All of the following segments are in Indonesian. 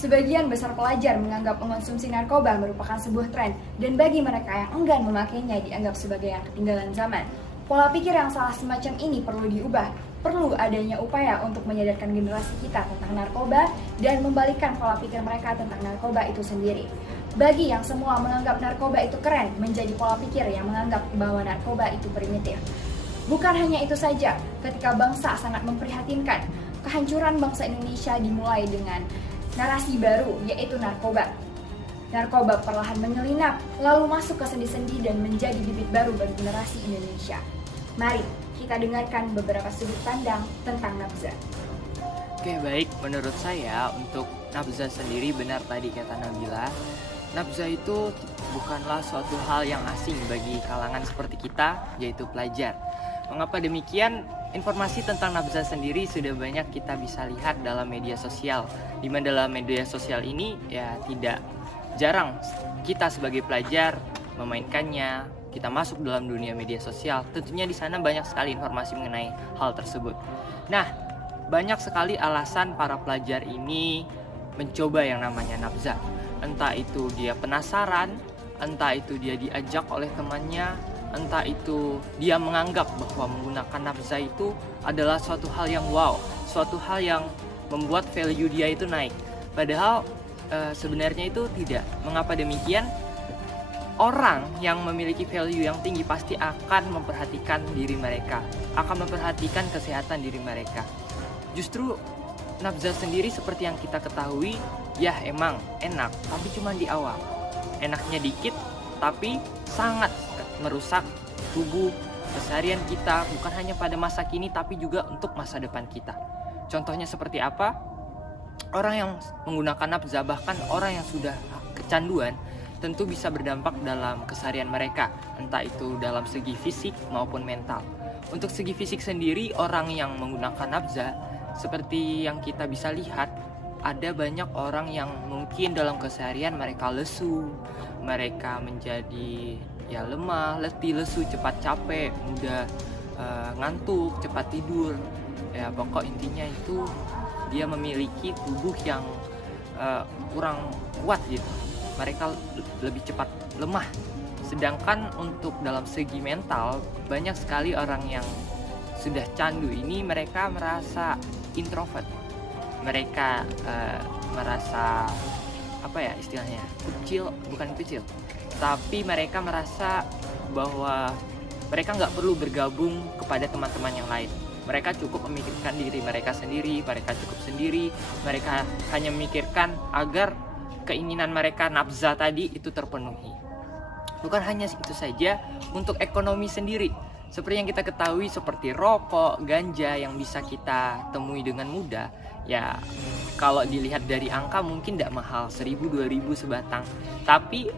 Sebagian besar pelajar menganggap mengonsumsi narkoba merupakan sebuah tren, dan bagi mereka yang enggan memakainya dianggap sebagai yang ketinggalan zaman. Pola pikir yang salah semacam ini perlu diubah. Perlu adanya upaya untuk menyadarkan generasi kita tentang narkoba dan membalikkan pola pikir mereka tentang narkoba itu sendiri. Bagi yang semula menganggap narkoba itu keren, menjadi pola pikir yang menganggap bahwa narkoba itu primitif. Bukan hanya itu saja, ketika bangsa sangat memprihatinkan, kehancuran bangsa Indonesia dimulai dengan narasi baru, yaitu narkoba. Narkoba perlahan menyelinap, lalu masuk ke sendi-sendi dan menjadi bibit baru bagi generasi Indonesia. Mari kita dengarkan beberapa sudut pandang tentang nafza. Oke, baik. Menurut saya untuk nafza sendiri benar tadi kata Nabila. Nafza itu bukanlah suatu hal yang asing bagi kalangan seperti kita, yaitu pelajar. Mengapa demikian? Informasi tentang nafza sendiri sudah banyak kita bisa lihat dalam media sosial. Di mana dalam media sosial ini ya tidak jarang kita sebagai pelajar memainkannya, kita masuk dalam dunia media sosial. Tentunya di sana banyak sekali informasi mengenai hal tersebut. Nah, banyak sekali alasan para pelajar ini mencoba yang namanya nafza. Entah itu dia penasaran, entah itu dia diajak oleh temannya, entah itu dia menganggap bahwa menggunakan nafza itu adalah suatu hal yang wow, suatu hal yang membuat value dia itu naik. Padahal sebenarnya itu tidak. Mengapa demikian? Orang yang memiliki value yang tinggi pasti akan memperhatikan diri mereka, akan memperhatikan kesehatan diri mereka. Justru nafza sendiri seperti yang kita ketahui, ya emang enak, tapi cuma di awal. Enaknya dikit, tapi sangat merusak tubuh keseharian kita, bukan hanya pada masa kini tapi juga untuk masa depan kita. Contohnya seperti apa? Orang yang menggunakan nafza, bahkan orang yang sudah kecanduan, tentu bisa berdampak dalam keseharian mereka, entah itu dalam segi fisik maupun mental. Untuk segi fisik sendiri, orang yang menggunakan nafza, seperti yang kita bisa lihat, ada banyak orang yang mungkin dalam keseharian mereka lesu, mereka menjadi ya lemah, letih, lesu, cepat capek, mudah ngantuk, cepat tidur. Ya pokok intinya itu dia memiliki tubuh yang kurang kuat gitu. Mereka lebih cepat lemah. Sedangkan untuk dalam segi mental, banyak sekali orang yang sudah candu ini mereka merasa introvert. Mereka merasa apa ya istilahnya? Bukan kecil. Tapi mereka merasa bahwa mereka nggak perlu bergabung kepada teman-teman yang lain. Mereka cukup memikirkan diri mereka sendiri, mereka cukup sendiri, mereka hanya memikirkan agar keinginan mereka nafza tadi itu terpenuhi. Bukan hanya itu saja, untuk ekonomi sendiri, seperti yang kita ketahui seperti rokok, ganja yang bisa kita temui dengan mudah, ya kalau dilihat dari angka mungkin tidak mahal, 1.000-2.000 sebatang. Tapi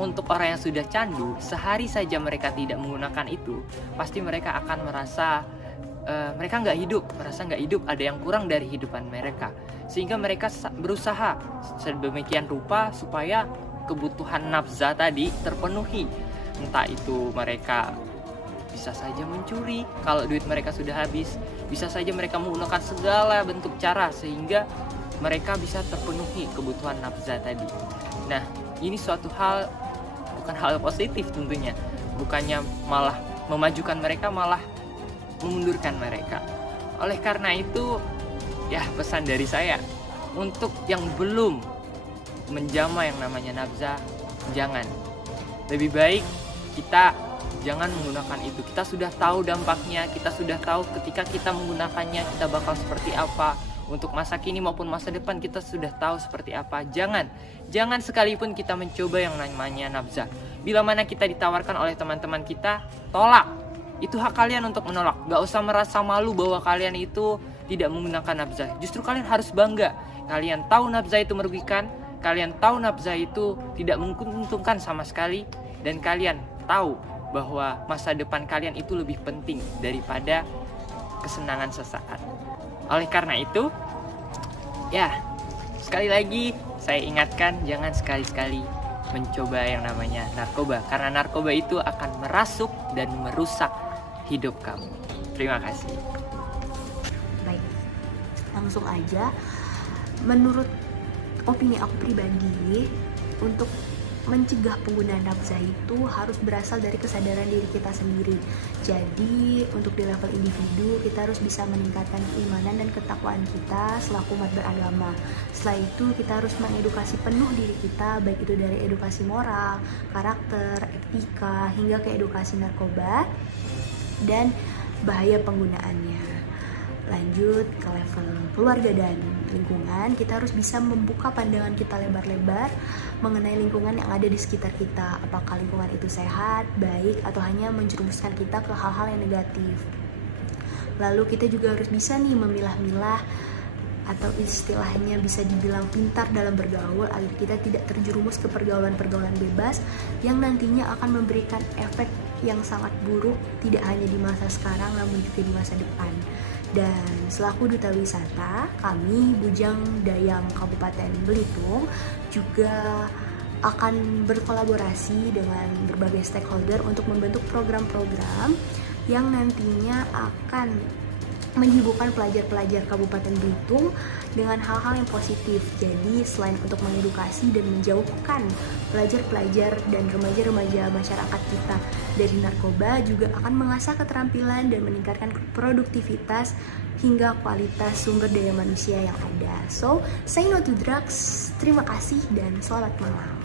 untuk orang yang sudah candu, sehari saja mereka tidak menggunakan itu, pasti mereka akan merasa mereka merasa nggak hidup, ada yang kurang dari kehidupan mereka, sehingga mereka berusaha sedemikian rupa supaya kebutuhan nafza tadi terpenuhi. Entah itu mereka bisa saja mencuri kalau duit mereka sudah habis, bisa saja mereka menggunakan segala bentuk cara sehingga mereka bisa terpenuhi kebutuhan nafza tadi. Nah, ini suatu hal, bukan hal positif tentunya, bukannya malah memajukan mereka, malah memundurkan mereka. Oleh karena itu, ya pesan dari saya untuk yang belum menjamah yang namanya nafza, jangan. Lebih baik kita jangan menggunakan itu. Kita sudah tahu dampaknya, kita sudah tahu ketika kita menggunakannya kita bakal seperti apa. Untuk masa kini maupun masa depan kita sudah tahu seperti apa. Jangan sekalipun kita mencoba yang namanya nafza. Bila mana kita ditawarkan oleh teman-teman kita, tolak. Itu hak kalian untuk menolak. Gak usah merasa malu bahwa kalian itu tidak menggunakan nafza. Justru kalian harus bangga. Kalian tahu nafza itu merugikan, kalian tahu nafza itu tidak menguntungkan sama sekali, dan kalian tahu bahwa masa depan kalian itu lebih penting daripada kesenangan sesaat. Oleh karena itu, ya sekali lagi saya ingatkan, jangan sekali-sekali mencoba yang namanya narkoba, karena narkoba itu akan merasuk dan merusak hidup kamu. Terima kasih. Baik, langsung aja. Menurut opini aku pribadi, untuk mencegah penggunaan nafsa itu harus berasal dari kesadaran diri kita sendiri. Jadi untuk di level individu kita harus bisa meningkatkan keimanan dan ketakwaan kita selaku umat beragama. Setelah itu kita harus mengedukasi penuh diri kita, baik itu dari edukasi moral, karakter, etika, hingga ke edukasi narkoba dan bahaya penggunaannya. Lanjut ke level keluarga dan lingkungan, kita harus bisa membuka pandangan kita lebar-lebar mengenai lingkungan yang ada di sekitar kita. Apakah lingkungan itu sehat, baik, atau hanya menjerumuskan kita ke hal-hal yang negatif. Lalu kita juga harus bisa nih memilah-milah, atau istilahnya bisa dibilang pintar dalam bergaul, agar kita tidak terjerumus ke pergaulan-pergaulan bebas yang nantinya akan memberikan efek yang sangat buruk, tidak hanya di masa sekarang namun juga di masa depan. Dan selaku Duta Wisata, kami Bujang Dayam Kabupaten Belitung juga akan berkolaborasi dengan berbagai stakeholder untuk membentuk program-program yang nantinya akan menyibukkan pelajar-pelajar Kabupaten Belitung dengan hal-hal yang positif. Jadi selain untuk mengedukasi dan menjauhkan pelajar-pelajar dan remaja-remaja masyarakat kita dari narkoba, juga akan mengasah keterampilan dan meningkatkan produktivitas hingga kualitas sumber daya manusia yang ada. So, say no to drugs. Terima kasih dan selamat malam.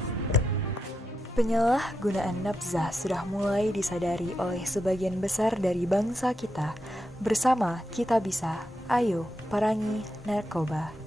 Penyalahgunaan nafzah sudah mulai disadari oleh sebagian besar dari bangsa kita. Bersama kita bisa, ayo perangi narkoba.